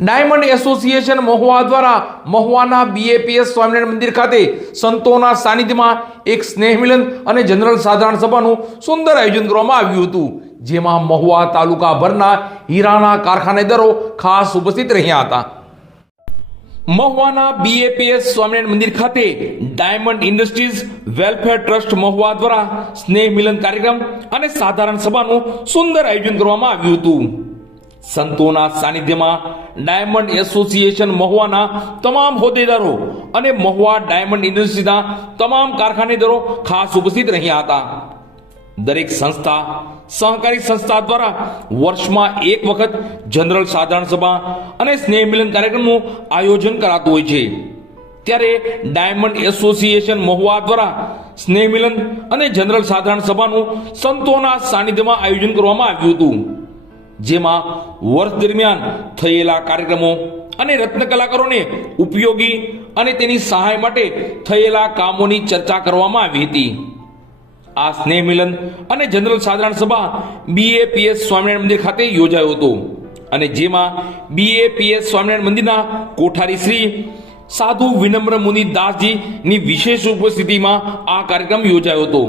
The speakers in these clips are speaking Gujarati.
ડાયમંડ એસોસિએશન મહુવા દ્વારા મહુવાના બીએપીએસ સ્વામિનારાયણ મંદિર ખાતે સંતોના સાનિધ્યમાં એક સ્નેહ મિલન અને જનરલ સાધારણ સભાનું સુંદર આયોજન કરવામાં આવ્યું હતું, જેમાં મહુવા તાલુકાભરના હીરાના કારખાનેદારો ખાસ ઉપસ્થિત રહ્યા હતા. મહુવાના બીએપીએસ સ્વામિનારાયણ મંદિર ખાતે diamond industries welfare trust Mahuva દ્વારા સ્નેહ મિલન કાર્યક્રમ અને સાધારણ સભાનું સુંદર આયોજન કરવામાં આવ્યું હતું. સંતોના સાનિધ્યમાં ડાયમંડ એસોસિએશન મહુવાના તમામ હોદ્દેદારો અને મહુવા ડાયમંડ ઇન્ડસ્ટ્રીના તમામ કારખાનેદારો ખાસ ઉપસ્થિત રહ્યા હતા. દરેક સંસ્થા, સહકારી સંસ્થા દ્વારા વર્ષમાં એક વખત જનરલ સાધારણ સભા અને સ્નેહ મિલન કાર્યક્રમનું આયોજન કરાતું હોય છે. ત્યારે ડાયમંડ એસોસિએશન મહુવા દ્વારા સ્નેહ મિલન અને જનરલ સાધારણ સભાનું સંતોના સાનિધ્યમાં આયોજન કરવામાં આવ્યું હતું. જેમાં વર્ષ દરમિયાન થયેલા કાર્યક્રમો અને રત્ન કલાકારોને ઉપયોગી અને તેની સહાય માટે થયેલા કામોની ચર્ચા કરવામાં આવી હતી. આ સ્નેહ મિલન અને જનરલ સાધારણ સભા બીએપીએસ સ્વામિનારાયણ મંદિર ખાતે યોજાયો હતો. અને જેમાં બીએપીએસ સ્વામિનારાયણ મંદિરના કોઠારી શ્રી સાધુ વિનમ્ર મુનિ દાસજીની વિશેષ ઉપસ્થિતિમાં આ કાર્યક્રમ યોજાયો હતો.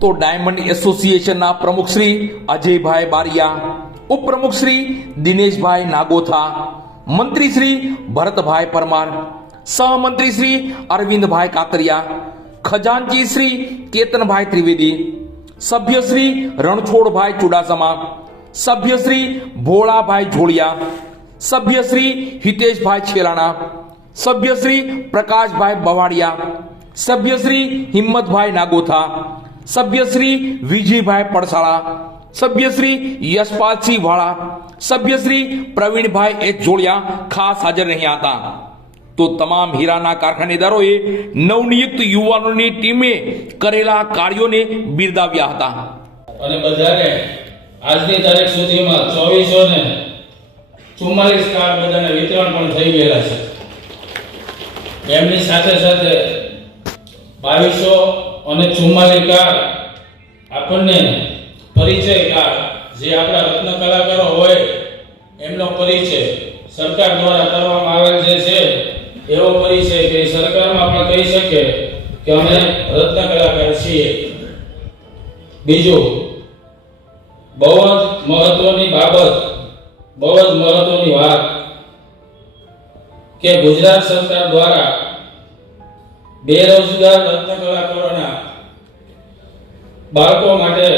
તો ડાયમંડ એસોસિએશનના પ્રમુખ શ્રી અજયભાઈ બારિયા ઉપપ્રમુખ શ્રી દિનેશભાઈ નાગોથા મંત્રી શ્રી ભરતભાઈ પરમાર સહમંત્રી શ્રી અરવિંદભાઈ કાતરિયા ખજાનચી શ્રી કેતનભાઈ ત્રિવેદી સભ્ય શ્રી રણછોડભાઈ ચુડાસમા સભ્ય શ્રી ભોળાભાઈ જોડિયા સભ્ય શ્રી હિતેશભાઈ છેલાણા સભ્ય શ્રી પ્રકાશભાઈ બવાડિયા સભ્ય શ્રી હિંમતભાઈ નાગોથા સભ્ય શ્રી વિજયભાઈ પડસાળા સભ્ય શ્રી યશપાલસિંહ વાળા. સભ્યશ્રી પ્રવીણભાઈ એચ જોડિયા ખાસ હાજર રહ્યા હતા. તો તમામ હીરાના કારખાનેદારોએ નવનિયુક્ત યુવાનોની ટીમે કરેલા કાર્યોને બિરદાવ્યા હતા. અને બધાને આજની તારીખ સુધીમાં ચોવીસો ને ચુમ્માલીસ કાર્ડ બધાને વિતરણ પણ થઈ ગયેલા છે. એમની સાથે સાથે બાવીસો અને ચુમ્માલીસ કાર્ડ આપણને પરિચય કાર્ડ જે આપણા રત્ન કલાકારો હોય, એમનો પરિચય સરકાર દ્વારા કરવામાં આવેલ જે છે, એવો પરિચય કે સરકારમાં આપણે કહી શકીએ કે અમે રત્ન કલાકાર છીએ. બીજું, બહુ જ મહત્વની બાબત, બહુ જ મહત્વની વાત કે ગુજરાત સરકાર દ્વારા બેરોજગાર રત્ન કલાકારોના બાળકો માટે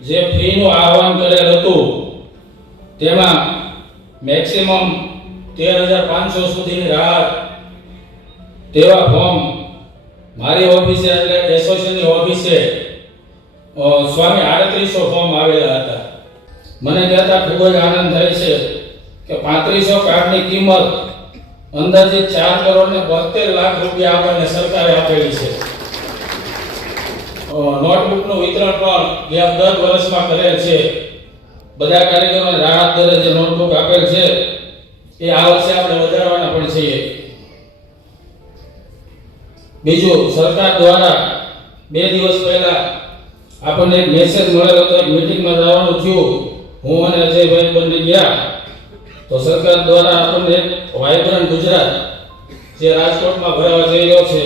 જે ફીનું આહવાન કરેલ હતું, તેમાં મેક્સિમમ તેર હજાર પાંચસો સુધીની રાહત, તેવા ફોર્મ મારી ઓફિસે એટલે એસોસિએશનની ઓફિસે સ્વામી આડત્રીસો ફોર્મ આવેલા હતા. મને કહેતા ખૂબ જ આનંદ થાય છે કે પાંત્રીસો કાર્ડની કિંમત અંદાજિત ચાર કરોડ ને બોતેર લાખ રૂપિયા આપણને સરકારે આપેલી છે. નોટબુકનું વિતરણ પણ ગયા દર વર્ષમાં કરેલ છે. બધા કાર્યક્રમો રાહત દરે જે નોટબુક આપેલ છે, એ આ વર્ષે આપણે વધારવાના પણ છીએ. બીજું, સરકાર દ્વારા બે દિવસ પહેલા આપણને એક મેસેજ મળેલો હતો, એક મિટિંગમાં જવાનું થયું. હું અને અજયભાઈ બંને ગયા. તો સરકાર દ્વારા આપણને એક વાયબ્રન્ટ ગુજરાત જે રાજકોટમાં ભરાવા જઈ રહ્યો છે,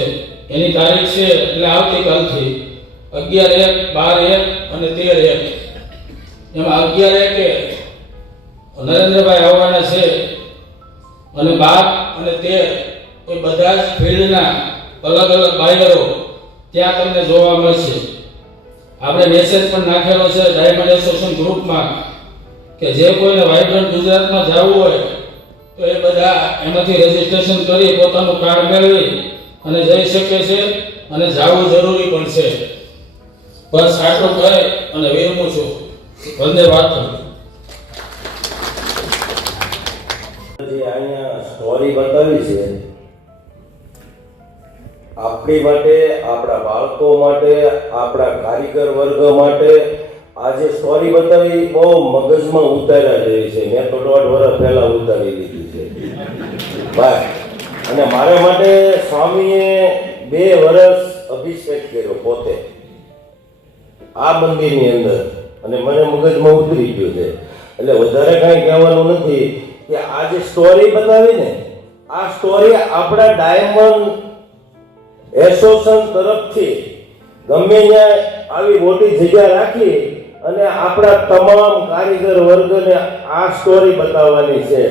એની તારીખ છે એટલે આવતીકાલથી અગિયાર એક, બાર એક અને તેર એક. એમાં અગિયાર એક નરેન્દ્રભાઈ આવવાના છે અને બાર અને તેર એ બધા જ ફિલ્ડના અલગ અલગ બાયરો ત્યાં તમને જોવા મળશે. આપણે મેસેજ પણ નાખેલો છે ડાયમંડ એસોસિએશન ગ્રુપમાં કે જે કોઈને વાઇબ્રન્ટ ગુજરાતમાં જવું હોય તો એ બધા એમાંથી રજીસ્ટ્રેશન કરી પોતાનું કાર્ડ મેળવી અને જઈ શકે છે અને જવું જરૂરી પણ છે. બસ આટલું કહે અને વિરમું છું. વંદે માતરમ. જે અહીંયા સ્ટોરી બતાવી છે, આપણી માટે, આપણા બાળકો માટે, આપણા કારીગર વર્ગ માટે આ જે સ્ટોરી બતાવી બહુ મગજમાં ઉતાર્યા જેવી છે. મેં તો દોઢ વર્ષ પહેલા ઉતારી દીધી છે. ભાઈ અને મારા માટે સ્વામીએ બે વર્ષ અભિષેક કર્યો પોતે. આ મંદિરની અંદર. અને મને મગજમાં ઉતરી ગયું છે. એટલે વધારે કાંઈ કહેવાનું નથી કે આ જે સ્ટોરી બતાવી ને, આ સ્ટોરી આપણા ડાયમંડ એસોસિએશન તરફથી ગમે ત્યાં આવી મોટી જગ્યા રાખી અને આપણા તમામ કારીગર વર્ગને આ સ્ટોરી બતાવવાની છે.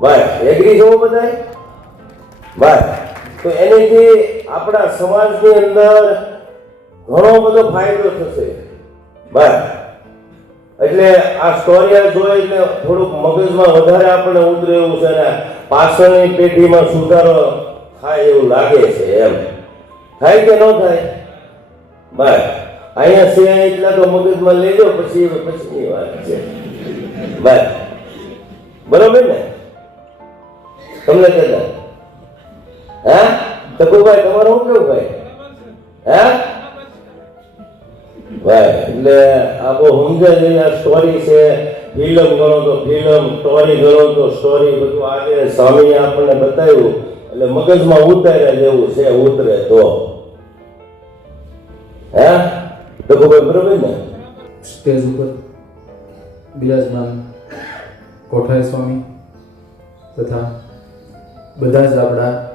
ભાઈ એગ્રી છો બધાય? ભાઈ તો એનેથી આપણા સમાજની અંદર ઘણો બધો ફાયદો થશે. બસ. એટલે આ સ્ટોરી જોઈ એટલે થોડુંક મગજમાં વધારે આપણે ઉતરે એવું છે ને, પાછળની પેઢીમાં સુધારો થાય એવું લાગે છે એમ. થાય કે ન થાય? બસ. અહીંયા સિંહ એટલા તો મગજમાં લઈ લો પછી પછીની વાત છે. બસ. બરોબર ને? તમને કહેતા. હે? ભાઈ તમારું શું કેવું ભાઈ? હે? ભાઈ એટલે આ બહુ સમજાય છે, આ સ્ટોરી છે. ફિલ્મ ગણો તો ફિલ્મ સ્ટોરી ગણો તો સ્ટોરી બધું આજે સ્વામીએ આપણને બતાવ્યું. એટલે મગજમાં ઉતારે જેવું છે, ઉતરે તો. હે? તકુભાઈ બરોબર ને? સ્ટેજ ઉપર બિરાજમાન કોઠારી સ્વામી તથા બધા જ આપણા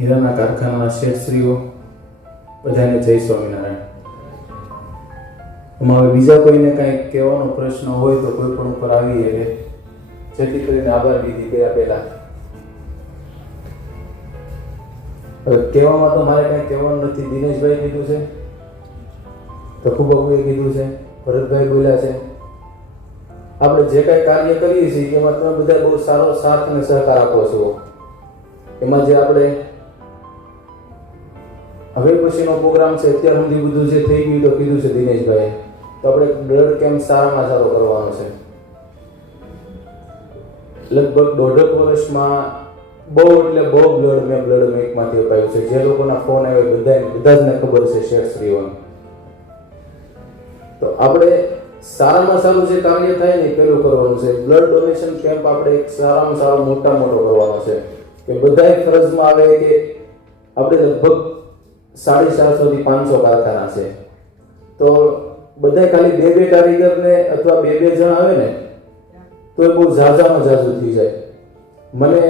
હીરાના કારખાનાના શેઠશ્રીઓ બધાને જય સ્વામિનારાયણ. એમાં હવે બીજા કોઈને કાંઈ કહેવાનો પ્રશ્ન હોય તો કોઈ પણ ઉપર આવી કે જેથી કરીને આભાર વિધિ ગયા પહેલા. હવે કહેવામાં તો મારે કાંઈ કહેવાનું નથી. દિનેશભાઈ કીધું છે? તખુબાબુએ કીધું છે? ભરતભાઈ બોલ્યા છે? આપણે જે કાંઈ કાર્ય કરીએ છીએ, એમાં તમે બધા બહુ સારો સાથ અને સહકાર આપો છો. એમાં જે આપણે હવે પછીનો પ્રોગ્રામ છે, અત્યાર સુધી બધું જે થઈ ગયું તો કીધું છે દિનેશભાઈ તો આપણે બ્લડ કેમ્પ સારામાં સારો કરવાનો છે. લગભગ દોઢક વર્ષમાં બહુ એટલે બહુ બ્લડ મેં બ્લડ બેંકમાંથી અપાયું છે. જે લોકોના ફોન આવ્યો બધા બધા જ ને ખબર છે શેઠશ્રીઓને તો આપણે સારામાં સારું જે કાર્ય થાય ને પેલું કરવાનું છે. બ્લડ ડોનેશન કેમ્પ આપણે એક સારામાં સારો મોટા મોટો કરવાનો છે. કે બધાય ફરજમાં આવે કે આપણે લગભગ સાડી ચારસો થી પાંચસો કારખાના છે. તો બધાય ખાલી બે બે કારીગરને અથવા બે બે જણ આવે ને, તો એ બહુ ઝાઝામાં ઝાઝું થઈ જાય. મને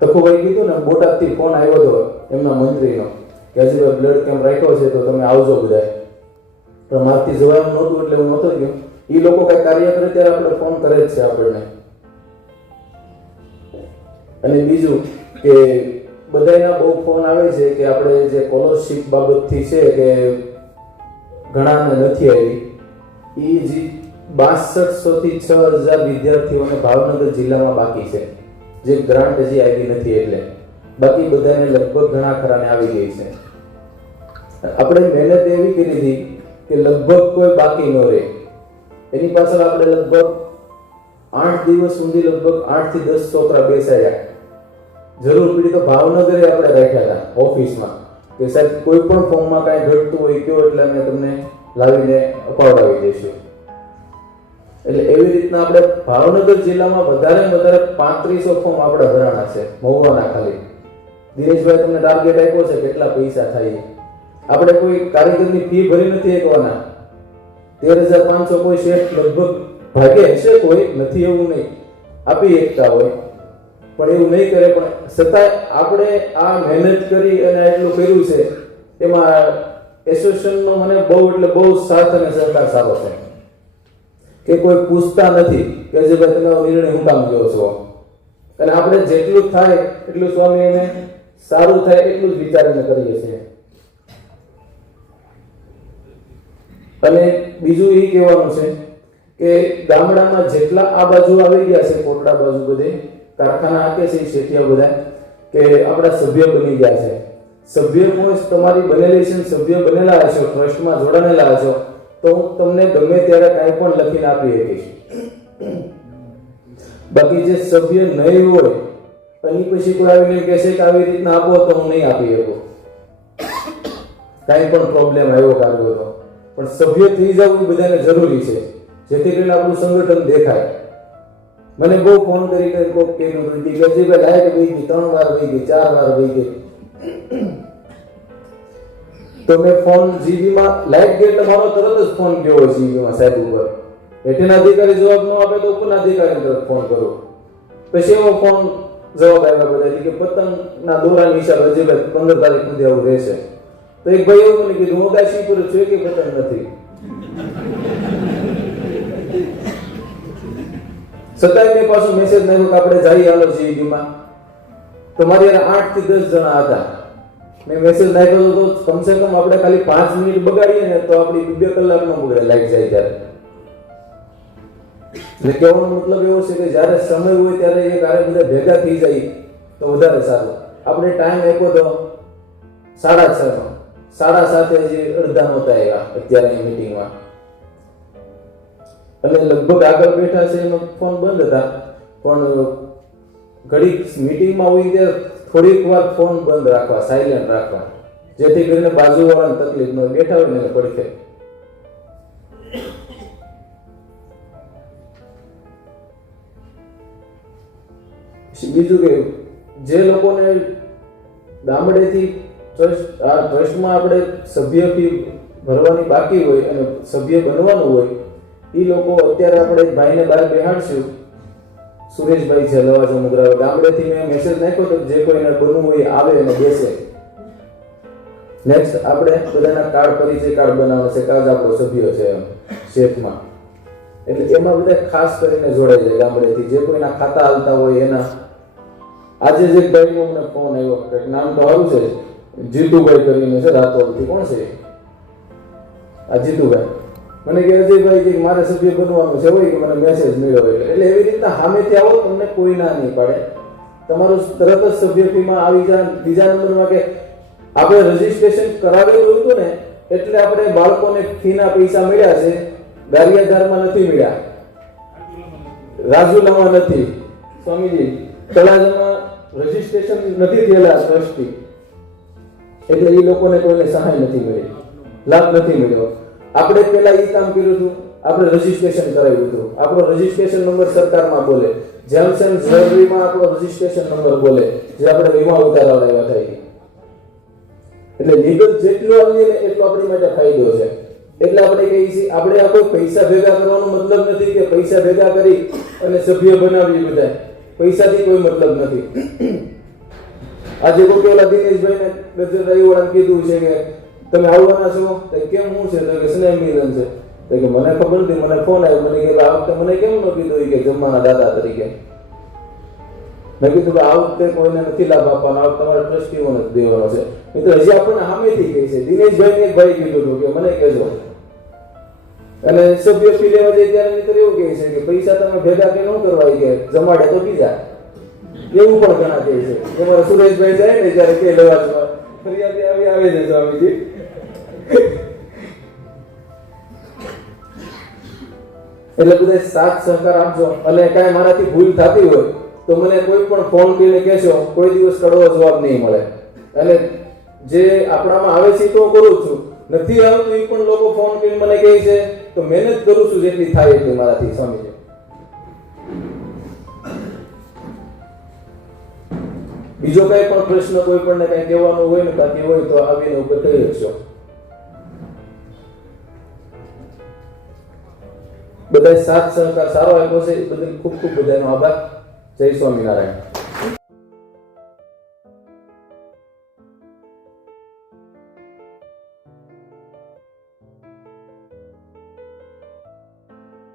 તખુભાઈ કીધું ને, બોટાદથી ફોન આવ્યો હતો એમના મંત્રીનો કે હજી બ્લડ કેમ્પ રાખ્યો છે તો તમે આવજો બધા પણ મારથી જવાનું નહોતું એટલે હું નહોતો ગયો. એ લોકો કઈ કાર્ય કરે ત્યારે આપણે ફોન કરે જ છે આપણને. અને બીજું કે બધાના બહુ ફોન આવે છે કે આપણે જે કોલરશીપ બાબતથી છે કે ઘણાને નથી આવી. એ જે બાસઠસો થી છ હજાર વિદ્યાર્થીઓને ભાવનગર જિલ્લામાં બાકી છે. જે ગ્રાન્ટ હજી આવી નથી એટલે. બાકી બધાને લગભગ ઘણા ખરાને આવી ગઈ છે. આપણે મહેનત એવી કરી હતી કે લગભગ કોઈ બાકી ન રહે. એની પાછળ આપણે લગભગ આઠ દિવસ સુધી લગભગ આઠથી દસ છોકરા બેસાડ્યા. જરૂર પડી તો ભાવનગરે આપણે રાખ્યા હતા ઓફિસમાં. કે સાહેબ કોઈ પણ ફોર્મમાં કાંઈ ઘટતું હોય કયો એટલે અમે તમને લાવીને અપાવડાવી દઈશું. એટલે એવી રીતના આપણે ભાવનગર જિલ્લામાં વધારે વધારે પાંત્રીસો ફોર્મ આપણે ભરાણા છે, મહુવાના ખાલી. દિનેશભાઈ તમને ટાર્ગેટ આપ્યો છે, કેટલા પૈસા થાય આપણે કોઈ કારીગરની ફી ભરી નથી એકવાના તેર હજાર પાંચસો કોઈ શેઠ લગભગ ભાગે હશે કોઈ, નથી એવું નહીં. આપી એકતા હોય. પણ એવું નહીં કરે, પણ છતાંય આપણે આ મહેનત કરી અને એટલું કર્યું છે, એમાં એસોસિએશનનો મને બહુ એટલે બહુ સાથ અને સહકાર સારો છે. કે કોઈ પૂછતા નથી કે જે ભાઈ તમે નિર્ણય હું કામ લ્યો છો? અને આપણે જેટલું થાય એટલું સ્વામી એને સારું થાય એટલું જ વિચારીને કરીએ છીએ. અને બીજું એ કહેવાનું છે કે ગામડામાં જેટલા આ બાજુ આવી ગયા છે કોટડા બાજુ બધે કારખાના આપે છે શેઠિયા બધા કે આપણા સભ્ય બની ગયા છે. સભ્ય કોઈ તમારી બનેલી છે સભ્ય બનેલા હશો, ટ્રસ્ટમાં જોડાયેલા હશો, તો હું તમને ગમે ત્યારે કાંઈ પણ લખીને આપી શકીશ. બાકી જે સભ્ય નહીં હોય, એની પછી કોઈ આવીને કહેશે કે આવી રીતના આપો તો હું નહીં આપી શકું. કાંઈ પણ પ્રોબ્લેમ આવ્યો કાઢ્યો તો. પણ સભ્ય થઈ જવું બધાને જરૂરી છે, જેથી કરીને આપણું સંગઠન દેખાય. મને બહુ ફોન કરી કરીને કોક કહેતું હતું કે ગજીભાઈ લાયક વહી ગઈ ત્રણ વાર વહી ગઈ, ચાર વાર વહી ગઈ. તો મેં ફોન જીબીમાં લાઈટ ગેટ મારો તરત જ ફોન ગયો જીબીમાં સાહેબ ઉપર. હેઠળના અધિકારી જવાબ ન આપે તો ઉપરના અધિકારી તરફ ફોન કરો? પછી એવો ફોન જવાબ આવ્યા બધા કે પતંગના દોરાની હિસાબે હજી ભાઈ પંદર તારીખ સુધી આવું રહેશે. તો એક ભાઈ એવું મને કીધું, હું કાંઈ શીખું છું કે પતંગ નથી? છતાંય મેં પાછો મેસેજ નાખ્યો કે આપણે જઈ હાલો જીઈબીમાં તો મારી યાર આઠથી દસ જણા હતા. મેં મેસેજ નાખ્યો હતો તો કમસે કમ આપણે ખાલી પાંચ મિનિટ બગાડીએ ને તો આપણી બે કલાક નો બગડે લાઈટ જાય ત્યારે. એટલે કહેવાનો મતલબ એવો છે કે જ્યારે સમય હોય ત્યારે એક હારે બધા ભેગા થઈ જાય તો વધારે સારું. આપણે ટાઈમ આપ્યો તો સાડા છ નો. સાડા સાતે જે અડધા નહોતા આવ્યા અત્યારે મિટિંગમાં અને લગભગ આગળ બેઠા છે એમાં ફોન બંધ હતા. પણ ઘડી મીટિંગમાં હોય ત્યારે થોડીક વાર ફોન બંધ રાખવા સાયલેન્ટ રાખવા. જેથી કરીને બાજુવાળાને તકલીફ ન બેઠા હોય ને પડખે બીજું કે, જે લોકોને ગામડેથી ટ્રસ્ટ, આ ટ્રસ્ટમાં આપણે સભ્ય ફી ભરવાની બાકી હોય અને સભ્ય બનવાનું હોય એ લોકો અત્યારે આપણે એક ભાઈને બહાર બેહાડશું. સુરેશભાઈ છે લવા મુદ્રા ગામડેથી મેં મેસેજ નાખ્યો તો જે કોઈને બનવું હોય આવે અને બેસે. નેક્સ્ટ આપણે બધાના કાર્ડ પરિચય કાર્ડ બનાવવાનો છે. કાજ આપણો સભ્યો છે શેઠમાં. એટલે એમાં બધા ખાસ કરીને જોડાઈ જાય ગામડેથી. જે કોઈના ખાતા હાલતા હોય એના. આજે જે ભાઈનો મને ફોન આવ્યો. કંઈક નામ તો સારું છે. જીતુભાઈ કરીને છે, રાતોલથી. કોણ છે આ જીતુભાઈ. મને કે અજયભાઈ કે મારે સભ્ય બનવાનું છે હોય કે મને મેસેજ મળ્યો એટલે એવી રીતના સામેથી આવો, તમને કોઈ ના નહીં પાડે. તમારું તરત જ સભ્ય ફીમાં આવી જાય બીજા નંબરમાં કે આપણે રજીસ્ટ્રેશન કરાવેલું હતું ને, એટલે આપણે બાળકોને ફીના પૈસા મળ્યા છે. ગારિયાધારમાં નથી મળ્યા. રાજુલામાં નથી. સ્વામીજી, તળાજામાં રજીસ્ટ્રેશન નથી થયેલા ટ્રસ્ટી એટલે એ લોકોને કોઈને સહાય નથી મળી. લાભ નથી મળ્યો. આપણે પેલા એ કામ કર્યું હતું, આપણે રજીસ્ટ્રેશન કરાવ્યું હતું. આપણો રજીસ્ટ્રેશન નંબર સરકારમાં બોલે. જેમ્સન જ્વેલરીમાં આપણો રજીસ્ટ્રેશન નંબર બોલે, જે આપણે વીમા ઉતારાવડાવ્યા થાય એટલે લીગલ જેટલું આવીએ ને એટલો આપણી માટે ફાયદો છે. એટલે આપણે કહીએ છીએ, આપણે આ કોઈ પૈસા ભેગા કરવાનો મતલબ નથી કે પૈસા ભેગા કરી અને સભ્ય બનાવીએ બધા પૈસાથી કોઈ મતલબ નથી. આજે કોઈ ઓલા દિનેશભાઈને ગજર રવિવાળા કીધું છે કે તમે આવવાના છો? તો કેમ હું છે? તો કે સ્નેહ મિલન છે. તો કે મને ખબર નથી, મને ફોન આવ્યો. મને કે આ વખતે મને કેમ ન કીધું કે જમવાના દાદા તરીકે? મેં કીધું આ વખતે કોઈને નથી લાભ આપવાનો. આ તમારે ટ્રસ્ટીઓને જ દેવાનો છે. એ હજી આપણને સામેથી કહે છે દિનેશભાઈ એક ભાઈ કીધું હતું કે, મને કહેજો. અને સભ્ય ફી લેવા ત્યારે મિત્ર એવું કહે છે કે, પૈસા તમે ભેગા કે ન કરવા? કે, જમાડે તો બીજા એવું પણ ઘણા કહે છે. અમારા સુરેશભાઈ જાય ને, ત્યારે કે, લેવા જવા. ફરિયાદ આવી, આવે છે સ્વામીજી. એટલે બધા સાથ સહકાર આપજો અને કાંઈ મારાથી ભૂલ થતી હોય, તો મને કોઈ પણ ફોન કરીને કહેશો, કોઈ દિવસ કડવો જવાબ નહીં મળે. અને જે આપણામાં આવે છે તો કરું છું. નથી આવતું એ પણ લોકો ફોન કરીને મને કહે છે, તો મહેનત કરું છું જેટલી થાય એટલી મારાથી, સ્વામીજી. બીજો કઈ પણ પ્રશ્ન કોઈ પણ કઈ કહેવાનું હોય ને બાકી હોય તો આવીને ઉપર કહી શકશો બધા સાથ સહકાર સારો આપ્યો છે. એ બદલ ખૂબ ખૂબ બધાનો આભાર. જય સ્વામિનારાયણ.